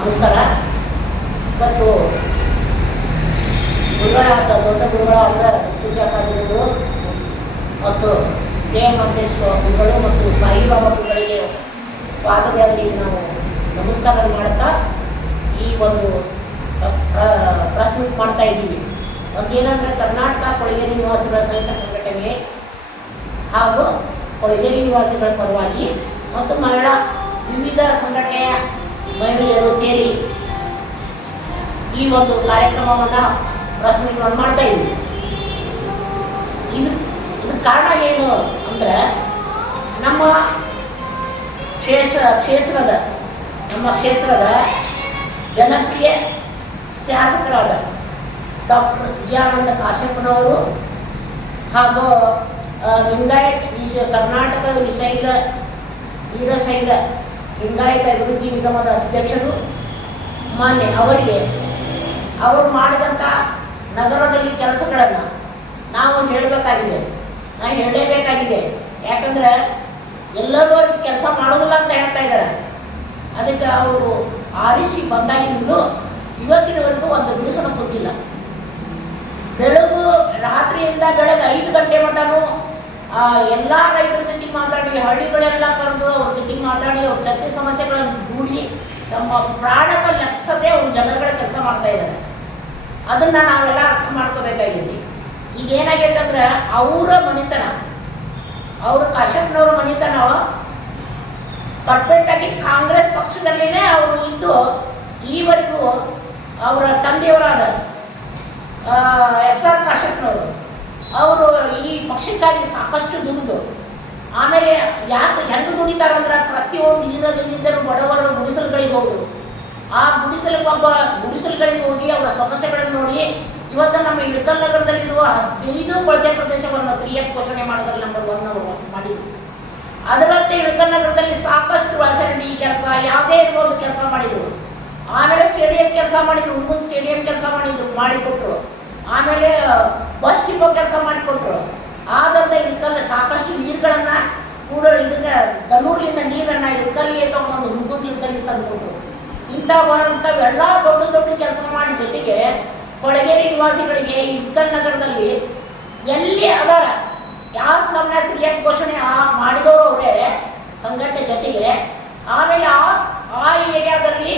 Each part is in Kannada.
ನಮಸ್ಕಾರ. ಇವತ್ತು ಅಂತ, ದೊಡ್ಡ ಗುರುಗಳಾದ ಪೂಜಾ ಕಾರ್ಯಗಳು ಮತ್ತು ಕೆ. ಮಹೇಶ್ವರ ಗುರುಗಳು ಮತ್ತು ಸಾಯಿಬಾಬಾ ಗುರುಗಳಿಗೆ ಪಾದಗಳಲ್ಲಿ ನಾವು ನಮಸ್ಕಾರ ಮಾಡ್ತಾ ಈ ಒಂದು ಪ್ರಸ್ತುತ ಮಾಡ್ತಾ ಇದ್ದೀವಿ. ಒಂದೇನಂದರೆ ಕರ್ನಾಟಕ ಕೊಳಗೇರಿ ನಿವಾಸಿಗಳ ಸಂಘ ಸಂಘಟನೆ ಹಾಗೂ ಕೊಳಗೇರಿ ನಿವಾಸಿಗಳ ಪರವಾಗಿ ಮತ್ತು ಮರಳ ವಿವಿಧ ಸಂಘಟನೆಯ ಮಹಿಳೆಯರು ಸೇರಿ ಈ ಒಂದು ಕಾರ್ಯಕ್ರಮವನ್ನು ಪ್ರಶ್ನೆಗಳನ್ನು ಮಾಡ್ತಾ ಇದ್ದೀವಿ ಇದು, ಇದಕ್ಕೆ ಕಾರಣ ಏನು ಅಂದರೆ ನಮ್ಮ ಕ್ಷೇತ್ರ, ಕ್ಷೇತ್ರದ, ನಮ್ಮ ಕ್ಷೇತ್ರದ ಜನಪ್ರಿಯ ಶಾಸಕರಾದ ಡಾಕ್ಟರ್ ವಿಜಯಾನಂದ ಕಾಶ್ಯಪ್ಪನವರು ಹಾಗೂ ಲಿಂಗಾಯತ್ ವಿಷ, ಕರ್ನಾಟಕದ ವಿಶೈಲ ವೀರಶೈಲ ಲಿಂಗಾಯತ ಅಭಿವೃದ್ಧಿ ನಿಗಮದ ಅಧ್ಯಕ್ಷರು, ಮಾನ್ಯ ಅವರಿಗೆ ಅವರು ಮಾಡಿದಂಥ ನಗರದಲ್ಲಿ ಕೆಲಸಗಳನ್ನು ನಾವು ಹೇಳಬೇಕಾಗಿದೆ. ನಾನು ಹೇಳಲೇಬೇಕಾಗಿದೆ. ಯಾಕಂದರೆ ಎಲ್ಲರೂ ಅವ್ರಿಗೆ ಕೆಲಸ ಮಾಡೋದಿಲ್ಲ ಅಂತ ಹೇಳ್ತಾ ಇದ್ದಾರೆ ಅದಕ್ಕೆ ಅವರು ಆರಿಸಿ ಬಂದಾಗಿಂದಲೂ ಇವತ್ತಿನವರೆಗೂ ಒಂದು ದಿವಸನೂ ಗೊತ್ತಿಲ್ಲ. ಬೆಳಗು ರಾತ್ರಿಯಿಂದ ಬೆಳಗ್ಗೆ ಐದು ಗಂಟೆ ಮಟನು ಎಲ್ಲ ರೈತರ ಜೊತೆಗೆ ಮಾತಾಡಿ, ಹಳ್ಳಿಗಳೆಲ್ಲ ಕರೆದು ಅವ್ರ ಜೊತೆಗೆ ಮಾತಾಡಿ, ಅವ್ರ ಚರ್ಚೆ ಸಮಸ್ಯೆಗಳನ್ನು ಗೂಡಿ ನಮ್ಮ ಪ್ರಾಣದ ಲಕ್ಷತೆ ಅವ್ರ ಜನಗಳ ಕೆಲಸ ಮಾಡ್ತಾ ಇದ್ದಾರೆ. ಅದನ್ನ ನಾವೆಲ್ಲ ಅರ್ಥ ಮಾಡ್ಕೋಬೇಕಾಗಿದೆ ಈಗ ಏನಾಗೈತೆ ಅಂದ್ರೆ ಅವರ ಮನೆತನ, ಅವ್ರ ಕಾಶ್ಯಪ್ನವ್ರ ಮನೆತನ ಪರ್ಫೆಕ್ಟ್ ಆಗಿ ಕಾಂಗ್ರೆಸ್ ಪಕ್ಷದಲ್ಲಿನೇ ಅವರು ಇದ್ದು, ಈವರೆಗೂ ಅವರ ತಂದೆಯವರಾದ ಎಸ್ ಆರ್ ಕಾಶ್ಯಪ್ನವರು ಅವರು ಈ ಪಕ್ಷಕ್ಕಾಗಿ ಸಾಕಷ್ಟು ದುಡಿದು, ಆಮೇಲೆ ಯಾಕೆ ಹೆಂಗೆ ದುಡಿತಾರಂದ್ರೆ ಪ್ರತಿಯೊಂದು ಇದರಲ್ಲಿ ಇದ್ದರೂ ಬಡವರ ಗುಡಿಸಲುಗಳಿಗೆ ಹೋದರು ಆ ಗುಡಿಸಲಿಗೆ ಒಬ್ಬ ಗುಡಿಸಲುಗಳಿಗೆ ಹೋಗಿ ಅವರ ಸಮಸ್ಯೆಗಳನ್ನು ನೋಡಿ, ಇವತ್ತು ನಮ್ಮ ಇಳಕಲ್ ನಗರದಲ್ಲಿರುವ ಹದಿನೈದು ಕೊಳಚೆ ಪ್ರದೇಶವನ್ನು ತ್ರೀ ಎಫ್ ಘೋಷಣೆ ಮಾಡೋದ್ರಲ್ಲಿ ನಂಬರ್ ಒನ್ ಅವರು ಮಾಡಿದ್ರು. ಅದರಂತೆ ಇಳಕಲ್ ನಗರದಲ್ಲಿ ಸಾಕಷ್ಟು ಒಳಸರಣಿ ಕೆಲಸ, ಯಾವುದೇ ಇರ್ಬೋದು ಕೆಲಸ ಮಾಡಿದ್ರು. ಆಮೇಲೆ ಸ್ಟೇಡಿಯಂ ಕೆಲಸ ಮಾಡಿದ್ರು ಹುಡುಗನ್ ಸ್ಟೇಡಿಯಂ ಕೆಲಸ ಮಾಡಿದ್ರು ಮಾಡಿಕೊಟ್ರು ಆಮೇಲೆ ಬಸ್ ಡಿಪೋ ಕೆಲಸ ಮಾಡಿಕೊಟ್ರು ಆದಂತ ಇಳಕಲ್ ಸಾಕಷ್ಟು ನೀರುಗಳನ್ನು ಕೂಡ ಇದನ್ನ, ದನೂರ್ಲಿಂದ ನೀರನ್ನ ಇಳಕಲ್ಲಿಗೆ ತಗೊಂಡು ಹುಡುಗನ್ ಇಳಕಲ್ಲಿ ತಂದುಕೊಟ್ರು. ಇಂಥವಂಥವೆಲ್ಲ ದೊಡ್ಡ ದೊಡ್ಡ ಕೆಲಸ ಮಾಡಿ ಜೊತೆಗೆ ಕೊಳಗೇರಿ ನಿವಾಸಿಗಳಿಗೆ ಇಳಕಲ್ ನಗರದಲ್ಲಿ ಎಲ್ಲಿ ಅದಾರ? ಯಾವ ಸ್ಲಮ್ನ ಎಫ್ ಘೋಷಣೆ ಮಾಡಿದವರು ಅವರೇ ಸಂಘಟನೆ ಜೊತೆಗೆ ಆಮೇಲೆ ಆ ಆ ಏರಿಯಾದಲ್ಲಿ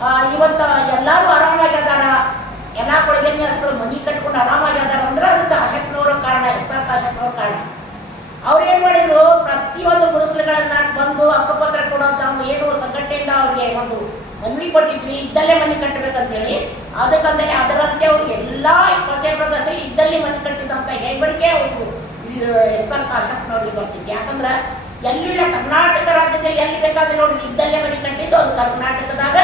ಆ, ಇವತ್ತು ಎಲ್ಲರೂ ಆರಾಮಾಗಿ ಅದಾರ ಎಲ್ಲ ಕೊಳಗೆ ನಿವಾಸಿಗಳು ಮನಿ ಕಟ್ಕೊಂಡು ಆರಾಮಾಗಿ ಅದಾರ ಅಂದ್ರೆ ಅದಕ್ಕೆ ಅಶಕ್ನವರ ಕಾರಣ ಎಸ್ ಆರ್ ಕಾಶಪ್ಪನವ್ರ ಕಾರಣ ಅವ್ರು ಏನ್ ಮಾಡಿದ್ರು ಪ್ರತಿಯೊಂದು ಗುಡಿಸಲುಗಳನ್ನ ಬಂದು ಹಕ್ಕುಪತ್ರ ಕೊಡೋದು ನಮ್ಮ ಏನು ಸಂಘಟನೆಯಿಂದ ಅವ್ರಿಗೆ ಒಂದು ಮನವಿ ಕೊಟ್ಟಿದ್ವಿ, ಇದ್ದಲ್ಲೇ ಮನೆ ಕಟ್ಟಬೇಕಂತೇಳಿ ಅದಕ್ಕಂತಲೇ ಅದರಂತೆ ಅವ್ರಿಗೆ ಎಲ್ಲ ಪ್ರಚಾರ ಪ್ರದೇಶದಲ್ಲಿ ಇದ್ದಲ್ಲಿ ಮನೆ ಕಟ್ಟಿದಂತ ಹೆಗ್ಬರಿಕೆ ಅವರು ಎಸ್ ಆರ್ ಕಾಶಪ್ಪನವ್ರಿಗೆ ಬರ್ತಿದ್ವಿ ಯಾಕಂದ್ರೆ ಎಲ್ಲಿಲ್ಲ ಕರ್ನಾಟಕ ರಾಜ್ಯದಲ್ಲಿ ಎಲ್ಲಿ ಬೇಕಾದ್ರೆ ನೋಡಿ, ಇದ್ದಲ್ಲೇ ಮನೆ ಕಟ್ಟಿದ್ದು ಅದು ಕರ್ನಾಟಕದಾಗ,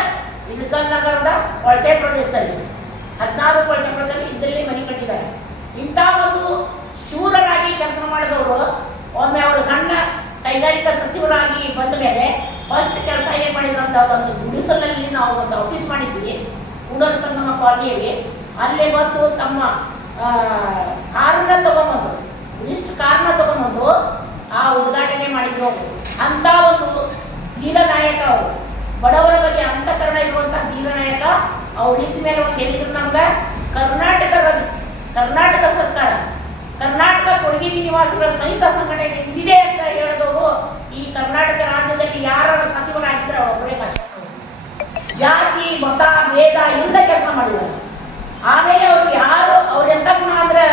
ಇಳಕಲ್ ನಗರದ ಕೊಳಚೆ ಪ್ರದೇಶದಲ್ಲಿ. ಹದಿನಾರು ಕೊಳಚೆ ಪ್ರದೇಶದಲ್ಲಿ ಇದ್ದಲ್ಲಿ ಮನೆ ಕಟ್ಟಿದ್ದಾರೆ. ಇಂಥ ಒಂದು ಶೂರರಾಗಿ ಕೆಲಸ ಮಾಡಿದವರು, ಒಮ್ಮೆ ಅವರು ಸಣ್ಣ ಕೈಗಾರಿಕಾ ಸಚಿವರಾಗಿ ಬಂದ ಮೇಲೆ ಫಸ್ಟ್ ಕೆಲಸ ಅಂತ ಒಂದು ಗುಡಿಸಲಲ್ಲಿ ನಾವು ಒಂದು ಆಫೀಸ್ ಮಾಡಿದ್ವಿ. ಕೂಡಲ ಸಂಗಮ ಕಾಲನಿಯಲ್ಲಿ ಅಲ್ಲೇ ಬಂದು ತಮ್ಮ ಕಾರನ್ನ ತಗೊಂಬಂದು ಇಷ್ಟು ಕಾರನ್ನ ತಗೊಂಬಂದು ಆ ಉದ್ಘಾಟನೆ ಮಾಡಿದ್ರು. ಅಂತ ಒಂದು ಧೀರನಾಯಕ ಅವರು. ಬಡವರ ಬಗ್ಗೆ ಅಂತಃಕರಣ ಇರುವಂತ ಧೀರನಾಯಕ ಅವ್ರ ನಿಂತ ಮೇಲೆ ಒಂದು ಹೇಳಿದ್ರು ನಮ್ಗೆ. ಕರ್ನಾಟಕ ಕರ್ನಾಟಕ ಸರ್ಕಾರ, ಕರ್ನಾಟಕ ಕೊಡುಗೆ ನಿವಾಸಿಗಳ ಸಹಿತ ಸಂಘಟನೆ ನಿಂದಿದೆ ಅಂತ ಹೇಳಿದವರು ಈ ಕರ್ನಾಟಕ ರಾಜ್ಯದಲ್ಲಿ ಯಾರ ಜಾತಿ, ಮತ, ಭೇದ ಇಲ್ಲದ ಕೆಲಸ ಮಾಡಿದ್ದಾರೆ. ಆಮೇಲೆ ಅವ್ರು ಯಾರು, ಅವ್ರು ಎಂತ ಗುಣ ಅಂದ್ರೆ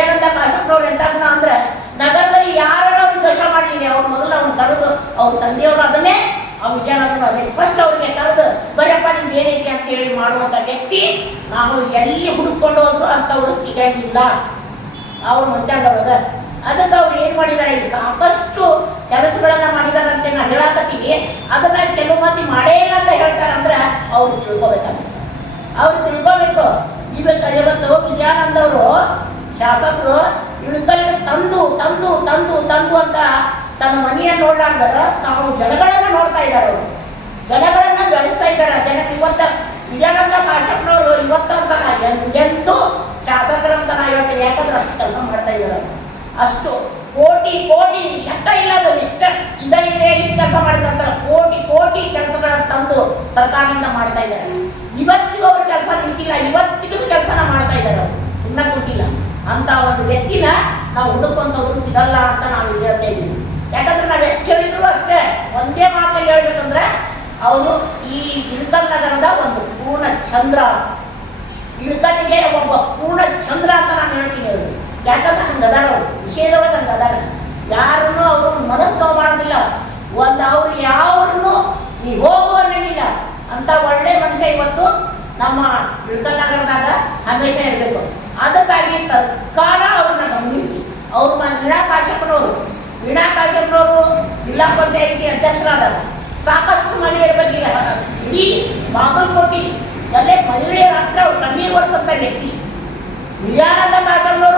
ಏನಂತ ಕಾಶ್ಯಪ್ನವ್ರು ಎಂತ ಗುಣ ಅಂದ್ರೆ, ನಗರದಲ್ಲಿ ಯಾರು ಅವ್ರಿಗೆ ದೋಷ ಮಾಡಲಿಲ್ಲ ಅವ್ರು ಮೊದಲು ಅವ್ನು ಕರೆದು ಅವ್ರ ತಂದೆಯವರು ಅದನ್ನೇ, ಆ ವಿಜಯನಗರ ಅದೇ. ಫಸ್ಟ್ ಅವ್ರಿಗೆ ಕರೆದು, ಬರಪ್ಪ, ನಿಮ್ದು ಏನೈತಿ ಅಂತ ಹೇಳಿ ಮಾಡುವಂತ ವ್ಯಕ್ತಿ, ನಾವು ಎಲ್ಲಿ ಹುಡುಕೊಂಡು ಹೋದ್ರು ಅಂತವ್ರು ಸಿಗಂಗಿಲ್ಲ. ಅವ್ರ ಮಂತ್ಯಾದೊಳಗ ಅದಕ್ಕೆ ಅವ್ರು ಏನು ಮಾಡಿದ್ದಾರೆ? ಸಾಕಷ್ಟು ಕೆಲಸಗಳನ್ನ ಮಾಡಿದಾರಂತೆ ನಾವು ಹೇಳಾಕತ್ತೀವಿ ಅದನ್ನ ಕೆಲವು ಮಂದಿ ಮಾಡೇ ಇಲ್ಲ ಅಂತ ಹೇಳ್ತಾರೆ ಅಂದ್ರೆ ಅವ್ರು ತಿಳ್ಕೊಬೇಕಾಗುತ್ತೆ. ಅವ್ರು ತಿಳ್ಕೊಬೇಕು. ಇವತ್ತು ಇವತ್ತು ವಿಜಯಾನಂದ ಅವರು ಶಾಸಕರು ಇಳಕಲ್ಲಿಗೆ ತಂದು ತಂದು ತಂದು ತಂದು ಅಂತ ತನ್ನ ಮನೆಯ ನೋಡ್ಲಾರ್ದಾರ ತಾವು ಜನಗಳನ್ನ ನೋಡ್ತಾ ಇದ್ದಾರೆ ಅವರು. ಜನಗಳನ್ನ ಬೆಳೆಸ್ತಾ ಇದ್ದಾರೆ. ಜನಕ್ಕೆ ಇವತ್ತ ವಿಜಯಾನಂದ ಕಾಶ್ಯಪ್ನವರು ಇವತ್ತಂತ ಎಂತೂ ಶಾಸಕರಂತ ನಾ ಹೇಳ್ತೀನಿ. ಯಾಕಂದ್ರೆ ಅಷ್ಟು ಕೆಲಸ ಮಾಡ್ತಾ ಇದ್ದಾರೆ. ಅಷ್ಟು ಕೋಟಿ ಕೋಟಿ ಲೆಕ್ಕ ಇಲ್ಲದ ಇಷ್ಟ, ಇದ ಇದೆ, ಇಷ್ಟು ಕೆಲಸ ಮಾಡಿದಂತ ಕೋಟಿ ಕೋಟಿ ಕೆಲಸಗಳನ್ನ ತಂದು ಸರ್ಕಾರದಿಂದ ಮಾಡ್ತಾ ಇದ್ದಾರೆ. ಇವತ್ತಿಗೂ ಅವರು ಕೆಲಸ ನಿಂತಿಲ್ಲ, ಇವತ್ತಿಗೂ ಕೆಲಸನ ಮಾಡ್ತಾ ಇದ್ದಾರೆ ಅವರು. ಕೊಟ್ಟಿಲ್ಲ ಅಂತ ಒಂದು ವ್ಯಕ್ತಿನ ನಾವು ಹುಡುಕುವಂಥವ್ರು ಸಿಗಲ್ಲ ಅಂತ ನಾವು ಹೇಳ್ತಾ ಇದ್ದೀವಿ. ಯಾಕಂದ್ರೆ ನಾವು ಎಷ್ಟು ಹೇಳಿದ್ರು ಅಷ್ಟೇ ಒಂದೇ ಮಾತಲ್ಲಿ ಹೇಳ್ಬೇಕಂದ್ರೆ ಅವರು ಈ ಇಳಕಲ್ ನಗರದ ಒಂದು ಪೂರ್ಣ ಚಂದ್ರ. ಇಳಕಲ್ಲಿಗೆ ಒಬ್ಬ ಪೂರ್ಣ ಚಂದ್ರ ಅಂತ ನಾನು ಹೇಳ್ತೀನಿ ಅವ್ರಿಗೆ ಯಾಕಂದ್ರೆ ಹಂಗೆ ಅದಾರ ಅವರು ವಿಷಯದೊಳಗೆ ಹಂಗೆ ಅದಾರ ಯಾರನ್ನು ಅವರು ಮನಸ್ಸು ಮಾಡೋದಿಲ್ಲ ಒಂದು ಅವ್ರು ಯಾವ್ರನ್ನು ನೀ ಹೋಗು ಅಂತ ಒಳ್ಳೆ ಮನುಷ್ಯ ಇವತ್ತು ನಮ್ಮ ನಗರದಾಗ ಹಮೇಶ ಇರಬೇಕು. ಅದಕ್ಕಾಗಿ ಸರ್ಕಾರ ಅವ್ರನ್ನ ಗಮನಿಸಿ. ಅವ್ರು ವೀಣಾ ಕಾಶ್ಯಪನವರು ವೀಣಾ ಜಿಲ್ಲಾ ಪಂಚಾಯಿತಿ ಅಧ್ಯಕ್ಷರಾದಾಗ ಸಾಕಷ್ಟು ಮಹಿಳೆಯರ ಇರಬೇಕಿಲ್ಲ ಇಡೀ ಬಾಗಲಕೋಟಿ ಅಲ್ಲೇ ಮಹಿಳೆಯರ ಹತ್ರ ಕಣ್ಣೀರು ಒರೆಸಂತ ವ್ಯಕ್ತಿ. ವಿಜಯಾನಂದ ಒರೆಸಂತ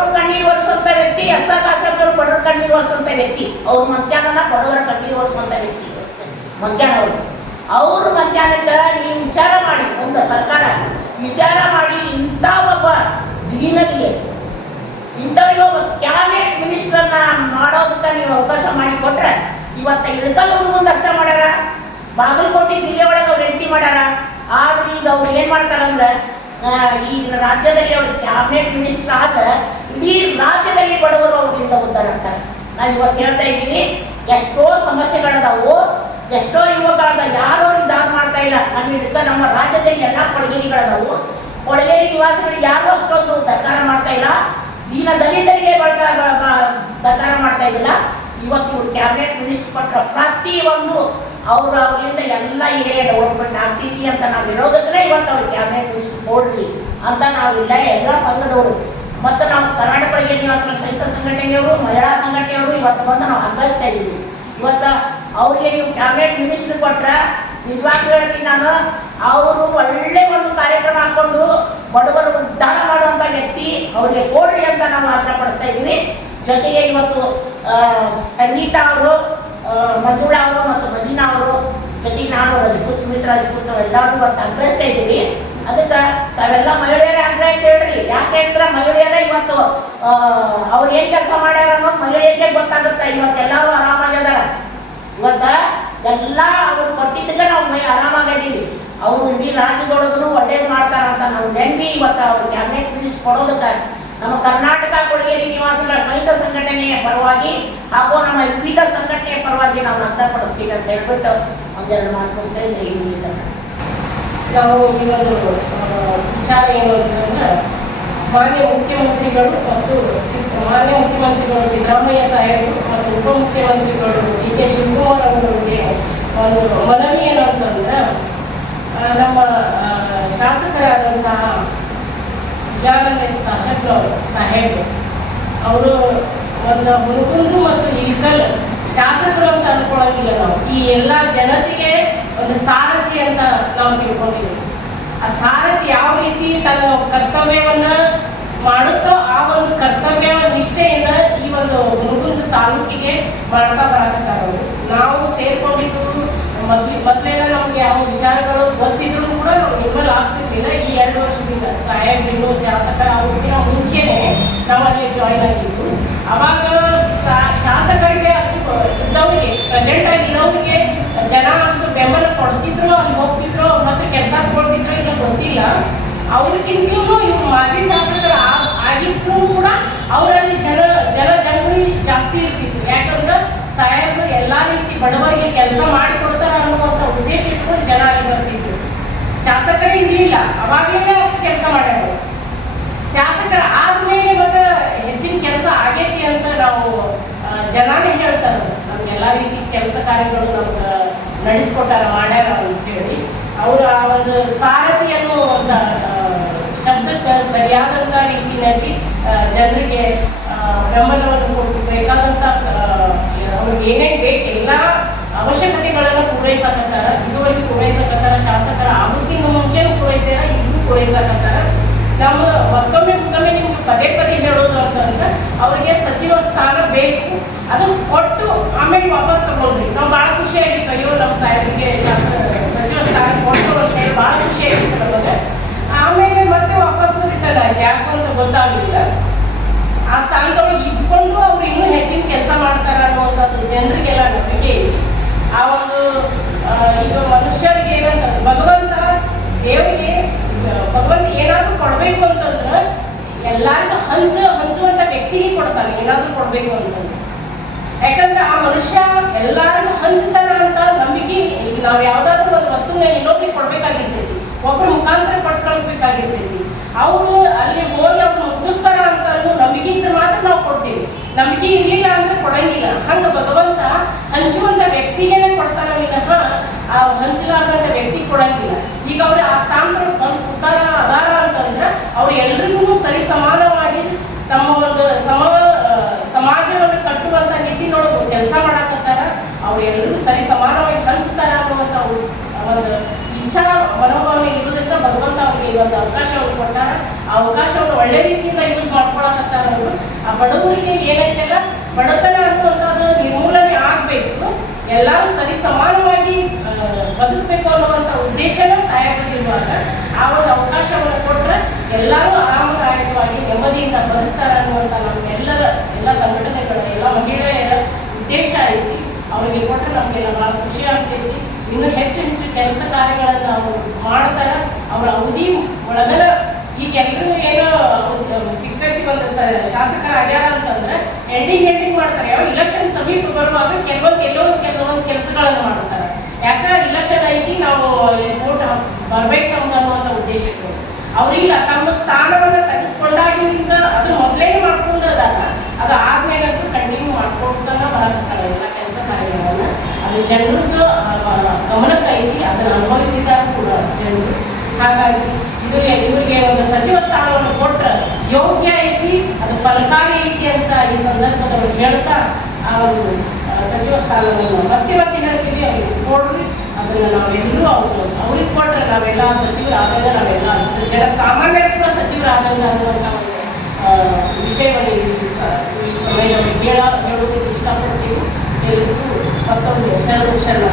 ವ್ಯಕ್ತಿ ಎಸ್ ಆರ್ ಕಾಸಂನವರು ಬಡವರ ಕಣ್ಣೀರು ಒರೆಸಂತ ವ್ಯಕ್ತಿ. ಅವ್ರು ಮಧ್ಯಾಹ್ನ ಬಡವರ ಕಣ್ಣೀರು ಒರೆಸುವಂತ ವ್ಯಕ್ತಿ. ಮಧ್ಯಾಹ್ನ ಅವರು. ಅವರು ಮಧ್ಯಾಹ್ನಕ್ಕೆ ನೀವು ವಿಚಾರ ಮಾಡಿ, ಒಂದು ಸರ್ಕಾರ ವಿಚಾರ ಮಾಡಿ ಇಂಥ ಒಬ್ಬ ದೀನರಿಗೆ ಇಂಥವ್ರಿಗೆ ಒಬ್ಬ ಕ್ಯಾಬಿನೆಟ್ ಮಿನಿಸ್ಟರ್ನ ಮಾಡೋದಕ್ಕೆ ನೀವು ಅವಕಾಶ ಮಾಡಿ ಕೊಟ್ರೆ, ಇವತ್ತ ಇಳಕಲ್ ಮುಂದಷ್ಟೇ ಮಾಡ್ಯಾರ. ಬಾಗಲಕೋಟೆ ಜಿಲ್ಲೆ ಒಳಗೆ ಅವ್ರು ಎಂಟಿ ಮಾಡ್ಯಾರ. ಆದ್ರೆ ಈಗ ಅವ್ರು ಏನು ಮಾಡ್ತಾರಂದ್ರೆ ಈಗಿನ ಈಗ ರಾಜ್ಯದಲ್ಲಿ ಅವ್ರು ಕ್ಯಾಬಿನೆಟ್ ಮಿನಿಸ್ಟರ್ ಆದ ಇಡೀ ರಾಜ್ಯದಲ್ಲಿ ಬಡವರು ಅವರಿಂದ ಉದ್ದಾರ ಆಗ್ತಾರೆ. ನಾವು ಇವತ್ತು ಹೇಳ್ತಾ ಇದ್ದೀನಿ, ಎಷ್ಟೋ ಸಮಸ್ಯೆಗಳದಾವು, ಎಷ್ಟೋ ಯುವಕರಾದ ಯಾರು ದಾನ ಮಾಡ್ತಾ ಇಲ್ಲ. ಇಡೀ ನಮ್ಮ ರಾಜ್ಯದಲ್ಲಿ ಎಲ್ಲ ಕೊಳಗೇರಿಗಳದಾವು. ಕೊಳಗೇರಿ ನಿವಾಸಿಗಳಿಗೆ ಯಾರು ಅಷ್ಟೊಂದು ಧಕ್ಕಾರ ಮಾಡ್ತಾ ಇಲ್ಲ. ದೀನ ದಲಿತರಿಗೆ ಧಕ್ಕಾರ ಮಾಡ್ತಾ ಇದ್ದಿಲ್ಲ. ಇವತ್ತು ಇವರು ಕ್ಯಾಬಿನೆಟ್ ಮಿನಿಸ್ಟರ್ ಕೊಟ್ಟರೆ ಪ್ರತಿ ಒಂದು ಅವ್ರು ಅವರಿಂದ ಎಲ್ಲ ಏರಿಯಾ ಡೆವಲಪ್ಮೆಂಟ್ ಆಗ್ತೀವಿ ಅಂತ ನಾವು ಹೇಳೋದಕ್ಕೆ ಇವತ್ತು ಅವ್ರು ಕ್ಯಾಬಿನೆಟ್ ಮಿನಿಸ್ಟರ್ ಕೊಡ್ರಿ ಅಂತ ನಾವಿಲ್ಲ ಎಲ್ಲ ಸಂಘದವರು ಮತ್ತು ನಾವು ಕರ್ನಾಟಕ ಒಳಗೆ ನಿವಾಸಿಗಳ ಸಹಿತ ಸಂಘಟನೆಯವರು, ಮಹಿಳಾ ಸಂಘಟನೆಯವರು ಇವತ್ತು ಬಂದು ನಾವು ಅನ್ವಯಿಸ್ತಾ ಇದ್ದೀವಿ. ಇವತ್ತು ಅವರಿಗೆ ನೀವು ಕ್ಯಾಬಿನೆಟ್ ಮಿನಿಸ್ಟರ್ ಕೊಟ್ರೆ ನಿಜವಾಗ್ಲೂ ಹೇಳ್ತೀನಿ ನಾನು, ಅವರು ಒಳ್ಳೆ ಒಂದು ಕಾರ್ಯಕ್ರಮ ಹಾಕೊಂಡು ಬಡವರು ಉದ್ಧಾರ ಮಾಡುವಂಥ ವ್ಯಕ್ತಿ, ಅವರಿಗೆ ಕೊಡ್ರಿ ಅಂತ ನಾವು ಆಗ್ರಹಪಡಿಸ್ತಾ ಇದ್ದೀವಿ. ಜೊತೆಗೆ ಇವತ್ತು ಸಂಗೀತ ಅವರು ಮಂಜುಳಾ ಅವರು ಮತ್ತು ಮದೀನಾ ಅವರು, ಜೊತೆಗೆ ನಾನು ರಜಪೂತ್ ಸುಮಿತ್ ರಾಜಪೂತ್ ಎಲ್ಲರೂ ಇವತ್ತು ಆಗ್ರಹಿಸ್ತಾ ಇದ್ದೀವಿ. ಅದಕ್ಕೆ ತಾವೆಲ್ಲ ಮಹಿಳೆಯರೇ ಆಗ್ರಹ ಕೇಳ್ರಿ ಯಾಕೆ ಅಂದ್ರೆ ಮಹಿಳೆಯರೇ ಇವತ್ತು ಅವ್ರು ಏನ್ ಕೆಲಸ ಮಾಡ್ಯಾರ ಅನ್ನೋದು ಮಹಿಳೆಯರಿಗೆ ಗೊತ್ತಾಗುತ್ತೆ. ಇವತ್ತು ಎಲ್ಲರೂ ಆರಾಮಾಗಿದಾರ ಇವತ್ತ ಎಲ್ಲ ಅವ್ರು ಕೊಟ್ಟಿದ್ದಕ್ಕೆ ನಾವು ಮೈ ಆರಾಮಾಗಿದ್ದೀವಿ ಅವರು ಇಡೀ ರಾಜ್ಯದೊಳಗೂ ಒಳ್ಳೇದು ಮಾಡ್ತಾರಂತ ನಾವು ನೆಮ್ಮದಿ ಇವತ್ತು ಅವ್ರು ಕ್ಯಾಬಿನೆಟ್ ಮಿನಿಸ್ಟರ್ ಕೊಡೋದಕ್ಕೆ ನಮ್ಮ ಕರ್ನಾಟಕ ಕೊಳಗೇರಿ ನಿವಾಸಿಗಳ ಸಹಿತ ಸಂಘಟನೆಯ ಪರವಾಗಿ ಹಾಗೂ ನಮ್ಮ ವಿವಿಧ ಸಂಘಟನೆಯ ಪರವಾಗಿ ನಾವು ಅರ್ಥಪಡಿಸ್ತೀವಿ ಅಂತ ಹೇಳ್ಬಿಟ್ಟು ಒಂದೆರಡು ಈ ನಾವು ಇವಾಗ ವಿಚಾರ ಏನು ಅಂತಂದ್ರೆ ಮಾನ್ಯ ಮುಖ್ಯಮಂತ್ರಿಗಳು ಮತ್ತು ಮಾನ್ಯ ಮುಖ್ಯಮಂತ್ರಿಗಳು ಸಿದ್ದರಾಮಯ್ಯ ಸಾಹೇಬರು ಮತ್ತು ಉಪಮುಖ್ಯಮಂತ್ರಿಗಳು ಡಿ ಕೆ ಶಿವಕುಮಾರ್ ಅವರಿಗೆ ಒಂದು ಮನವಿ ಏನಂತಂದ್ರೆ ನಮ್ಮ ಶಾಸಕರಾದಂತಹ ವಿಜಯಾನಂದ ಅಶೋಕ್ ಸಾಹೇಬರು ಅವರು ಒಂದು ಹುಡುಗುಂದು ಮತ್ತು ಇಳ್ಕಲ್ ಶಾಸಕರು ಅಂತ ಅನ್ಕೊಳ್ಳೋಂಗಿಲ್ಲ ನಾವು. ಈ ಎಲ್ಲ ಜನತೆಗೆ ಒಂದು ಸಾರಥಿ ಅಂತ ನಾವು ತಿಳ್ಕೊಂಡಿದ್ದೀವಿ. ಆ ಸಾರಥಿ ಯಾವ ರೀತಿ ತನ್ನ ಕರ್ತವ್ಯವನ್ನ ಮಾಡುತ್ತೋ ಆ ಒಂದು ಕರ್ತವ್ಯ ನಿಷ್ಠೆಯನ್ನ ಈ ಒಂದು ಹುಡುಗುಂದು ತಾಲೂಕಿಗೆ ಮಾಡ್ತಾ ಬರಕತ್ತಾರ ನಾವು ಸೇರ್ಕೊಂಡಿದ್ದು ಮೊದ್ಲು ಮೊದಲೆಲ್ಲ ನಮ್ಗೆ ಯಾವ ವಿಚಾರಗಳು ಗೊತ್ತಿದ್ರು ಕೂಡ ನಾವು ನಿಮ್ಮಲ್ಲಿ ಆಗ್ತಿರ್ಲಿಲ್ಲ. ಈ ಎರಡು ವರ್ಷದಿಂದ ಸಾಹೇಬ್ರಿಗೂ ಶಾಸಕರ ಅವ್ರಿಗಿನ ಮುಂಚೆನೆ ನಾವು ಅಲ್ಲಿ ಜಾಯಿನ್ ಆಗಿದ್ದು. ಅವಾಗ ಶಾಸಕರಿಗೆ ಅಷ್ಟು ಇದ್ದವ್ರಿಗೆ ಪ್ರೆಸೆಂಟ್ ಆಗಿ ಇರೋರಿಗೆ ಜನ ಬೆಂಬಲ ಕೊಡ್ತಿದ್ರು, ಅಲ್ಲಿ ಹೋಗ್ತಿದ್ರು, ಮತ್ತೆ ಕೆಲಸ ಕೊಡ್ತಿದ್ರು, ಇಲ್ಲ ಗೊತ್ತಿಲ್ಲ. ಅವ್ರಿಗಿಂತಲೂ ಇವ್ರು ಮಾಜಿ ಶಾಸಕರು ಆಗಿದ್ರು ಕೂಡ ಅವರಲ್ಲಿ ಜನ ಜನ ಜಂಗುಳಿ ಜಾಸ್ತಿ ಇರ್ತಿತ್ತು ಯಾಕಂದ್ರೆ ಸಾಹೇಬರು ಎಲ್ಲ ರೀತಿ ಬಡವರಿಗೆ ಕೆಲಸ ಮಾಡಿಕೊಡ್ತಾರ ಅನ್ನುವಂಥ ಉದ್ದೇಶ ಇಟ್ಕೊಂಡು ಜನ ಅಲ್ಲಿ ಬರ್ತಿದ್ರು. ಶಾಸಕರೇ ಇರಲಿಲ್ಲ. ಅವಾಗಲೇ ಅಷ್ಟು ಕೆಲಸ ಮಾಡ್ಯಾರ. ಶಾಸಕರ ಆದ್ಮೇಲೆ ಮತ್ತೆ ಹೆಚ್ಚಿನ ಕೆಲಸ ಆಗೈತಿ ಅಂತ ನಾವು ಜನಾನೇ ಹೇಳ್ತಾರ. ನಮ್ಗೆಲ್ಲ ರೀತಿ ಕೆಲಸ ಕಾರ್ಯಗಳು ನಮ್ಗೆ ನಡೆಸ್ಕೊಟ್ಟಾರ ಮಾಡ್ಯಾರ ಅಂತ ಹೇಳಿ, ಅವರ ಆ ಒಂದು ಸಾರಥಿಯನ್ನು ಶಬ್ದಕ್ಕೆ ಸರಿಯಾದಂಥ ರೀತಿಯಲ್ಲಿ ಜನರಿಗೆ ಬೆಂಬಲವನ್ನು ಕೊಟ್ಟು ಬೇಕಾದಂಥ ಅವ್ರಿಗೆ ಏನೇನು ಬೇಕು ಎಲ್ಲ ಅವಶ್ಯಕತೆಗಳನ್ನು ಪೂರೈಸಾಕತ್ತಾರ, ಇದುವರೆಗೆ ಪೂರೈಸಕತ್ತಾರ, ಶಾಸಕರ ಆವತ್ತಿನ ಮುಂಚೆನೂ ಪೂರೈಸ್ಯಾರ, ಇನ್ನೂ ಪೂರೈಸಾಕತ್ತಾರ. ನಮ್ಮ ಮತ್ತೊಮ್ಮೆ ಮತ್ತೊಮ್ಮೆ ನಿಮ್ಗೆ ಪದೇ ಪದೇ ಅಂತಂದ್ರೆ ಅವರಿಗೆ ಸಚಿವ ಸ್ಥಾನ ಬೇಕು. ಅದು ಕೊಟ್ಟು ಆಮೇಲೆ ವಾಪಸ್ ತಗೊಂಡ್ರಿ ನಾವು ಭಾಳ ಖುಷಿಯಾಗಿತ್ತು ಅಯ್ಯೋ ನಮ್ಮ ಸಾಹೇಬರಿಗೆ ಸಚಿವ ಸ್ಥಾನ ಕೊಟ್ಟು ಅಂತ ಹೇಳಿ ಖುಷಿ ಖುಷಿಯಾಗಿತ್ತು ನಮಗೆ. ಆಮೇಲೆ ಮತ್ತೆ ವಾಪಸ್ ರಿಟರ್ನ್ ಆಯ್ತು. ಅಂತ ಗೊತ್ತಾಗಲಿಲ್ಲ. ಆ ಸ್ಥಾನದೊಳಗೆ ಇದ್ಕೊಂಡು ಅವ್ರು ಇನ್ನೂ ಹೆಚ್ಚಿನ ಕೆಲಸ ಮಾಡ್ತಾರ ಅನ್ನುವಂಥದ್ದು ಜನರಿಗೆಲ್ಲ ನಂಬಿಕೆ ಆ ಒಂದು ಆ, ಈಗ ಮನುಷ್ಯರಿಗೆ ಏನಂತ ಭಗವಂತ ಹಂಚ ಹಂಚುವಂತ ವ್ಯಕ್ತಿಗೆ ಕೊಡ್ತಾನೆ ಅಂತಂದ್ರೆ ಯಾಕಂದ್ರೆ ಆ ಮನುಷ್ಯ ಎಲ್ಲರನ್ನು ಹಂಚ್ತಾನ ಅಂತ ನಂಬಿಕೆ ಈಗ ನಾವು ಯಾವ್ದಾದ್ರು ಒಂದು ವಸ್ತುನ ಇನ್ನೊಬ್ರಿಗೆ ಕೊಡ್ಬೇಕಾಗಿರ್ತೈತಿ. ಒಬ್ರು ಮುಖಾಂತರ ಕೊಟ್ಟು ಕಳಿಸ್ಬೇಕಾಗಿರ್ತೈತಿ. ಅವರು ಅಲ್ಲಿ ಹೋಗಿ ಅವ್ರು ಮುಟ್ಟಿಸ್ತಾರ ಅಂತ ಅನ್ನೋ ನಂಬಿಕೆ ಇದ್ರೆ ಮಾತ್ರ ನಾವು ಕೊಡ್ತೀವಿ ನಂಬಿಕೆ ಇರ್ಲಿಲ್ಲ ಅಂದ್ರೆ ಕೊಡಂಗಿಲ್ಲ ಹಂಗ ಭಗವಂತ ಹಂಚುವಂತ ವ್ಯಕ್ತಿಗೇನೆ ಕೊಡ್ತಾನ ವಿನಃ ಆ ಹಂಚಲಾರ್ದಂತ ವ್ಯಕ್ತಿ ಕೊಡಂಗಿಲ್ಲ ಈಗ ಅವ್ರು ಆ ಸ್ಥಾನದಲ್ಲಿ ಬಂದು ಕೂತಾರ ಅದಾರ ಅಂತಂದ್ರೆ ಅವ್ರು ಎಲ್ರಿಗೂ ಸರಿ ಸಮಾನವಾಗಿ ತಮ್ಮ ಒಂದು ಸಮ ಆ, ಸಮಾಜವನ್ನು ಕಟ್ಟುವಂತ ನಿಟ್ಟಿನೊಳಗೆ ಕೆಲಸ ಮಾಡಕತ್ತಾರ ಅವ್ರು ಎಲ್ರಿಗೂ ಸರಿ, ಸಮಾನವಾಗಿ ಹಂಚ್ತಾರ ಅನ್ನುವಂಥ ಒಂದು ಇಚ್ಛಾ ಮನೋಭಾವನೆ ಇರುವುದರಿಂದ ಭಗವಂತ ಅವ್ರಿಗೆ ಈ ಒಂದು ಅವಕಾಶವನ್ನು ಕೊಟ್ಟಾರ. ಆ ಅವಕಾಶವನ್ನು ಒಳ್ಳೆ ರೀತಿಯಿಂದ ಯೂಸ್ ಮಾಡ್ಕೊಳಕತ್ತಾರ ಅವರು. ಆ ಬಡವರಿಗೆ ಏನೈತೆಲ್ಲ ಬಡತನ ಅನ್ನುವಂಥದ್ದು ನಿರ್ಮೂಲನೆ ಆಗ್ಬೇಕು. ಎಲ್ಲರೂ ಸರಿ ಸಮಾನವಾಗಿ ಬದುಕಬೇಕು ಅನ್ನುವಂಥ ಉದ್ದೇಶನ ಸಾಯಪಟ್ಟಿರುವಾಗ ಆ ಒಂದು ಅವಕಾಶವನ್ನು ಕೊಟ್ಟರೆ ಎಲ್ಲರೂ ಆರಾಮದಾಯಕವಾಗಿ ನೆಮ್ಮದಿಯಿಂದ ಬದುಕ್ತಾರ ಅನ್ನುವಂಥ ನಮ್ಮ ಎಲ್ಲರ ಎಲ್ಲ ಸಂಘಟನೆಗಳ ಎಲ್ಲ ಮಹಿಳೆಯರ ಉದ್ದೇಶ ಐತಿ ಅವರಿಗೆ ಕೊಟ್ಟರೆ ನಮಗೆಲ್ಲ ಭಾಳ ಖುಷಿ ಆಗ್ತೈತಿ ಇನ್ನು ಹೆಚ್ಚು ಹೆಚ್ಚು ಕೆಲಸ ಕಾರ್ಯಗಳನ್ನು ಅವರು ಮಾಡ್ತಾರ ಅವರ ಅವಧಿ ಒಳಗನ ಈಗ ಎಲ್ಲರೂ ಏನೋ ಅವ್ರು ಸಿಕ್ಕೈತಿ ಒಂದು ಸ- ಶಾಸಕರ ಆಗ್ಯಾರ ಅಂತಂದ್ರೆ ಎಂಡಿಂಗ್ ಎಂಡಿಂಗ್ ಮಾಡ್ತಾರೆ. ಯಾವ ಇಲೆಕ್ಷನ್ ಸಮೀಪ ಬರುವಾಗ ಕೆಲವೊಂದು ಕೆಲವೊಂದು ಕೆಲವೊಂದು ಕೆಲಸಗಳನ್ನು ಮಾಡ್ತಾರೆ. ಯಾಕ ಇಲೆಕ್ಷನ್ ಐತಿ, ನಾವು ವೋಟ್ ಬರ್ಬೇಕು ನಮ್ಗೆ ಅನ್ನುವಂಥ ಉದ್ದೇಶಕ್ಕೆ ಅವರಿಲ್ಲ, ತಮ್ಮ ಸ್ಥಾನವನ್ನು ತೆಗೆದುಕೊಂಡಾಗಿನಿಂದ ಅದು ಮೊದಲೇ ಮಾಡ್ಕೊಂಡದಾಗ ಅದು ಆದ್ಮೇಲೆ ಅದು ಕಂಟಿನ್ಯೂ ಮಾಡ್ಕೊಳ್ತಾನೆ ಬರಕತ್ತಾರೆ ಎಲ್ಲ ಕೆಲಸ ಕಾರ್ಯಗಳನ್ನ ಅದು ಜನರಿಗೆ ಗಮನಕ್ಕೆ ಐತಿ, ಅದನ್ನು ಅನುಭವಿಸಿದಾಗ ಕೂಡ ಜನರು. ಹಾಗಾಗಿ ಇದು ಇವರಿಗೆ ಒಂದು ಸಚಿವ ಸ್ಥಾನವನ್ನು ಕೊಟ್ಟರೆ ಯೋಗ್ಯ ಐತಿ, ಅದು ಫಲಕಾರಿ ಐತಿ ಅಂತ ಈ ಸಂದರ್ಭದವರು ಹೇಳ್ತಾ ಆ ಒಂದು ಸಚಿವ ಸ್ಥಾನವನ್ನು ಮತ್ತೆ ಮತ್ತೆ ಹೇಳ್ತೀವಿ, ಅವ್ರಿಗೆ ಕೊಡ್ರಿ. ಅದನ್ನು ನಾವೆಲ್ಲರೂ ಅವ್ರು, ಅವ್ರಿಗೆ ಕೊಟ್ರೆ ನಾವೆಲ್ಲ ಸಚಿವರಾದಾಗ ನಾವೆಲ್ಲ ಜನ ಸಾಮಾನ್ಯರು ಕೂಡ ಸಚಿವರಾದಾಗ ಅನ್ನುವಂಥ ಒಂದು ವಿಷಯವನ್ನು ಈ ಸಮಯದಲ್ಲಿ ಹೇಳ, ಹೇಳೋದಕ್ಕೆ ಇಷ್ಟಪಡ್ತೀವಿ. ಎಲ್ಲರಿಗೂ ಮತ್ತೊಂದು ಶರಣ ಶರಣ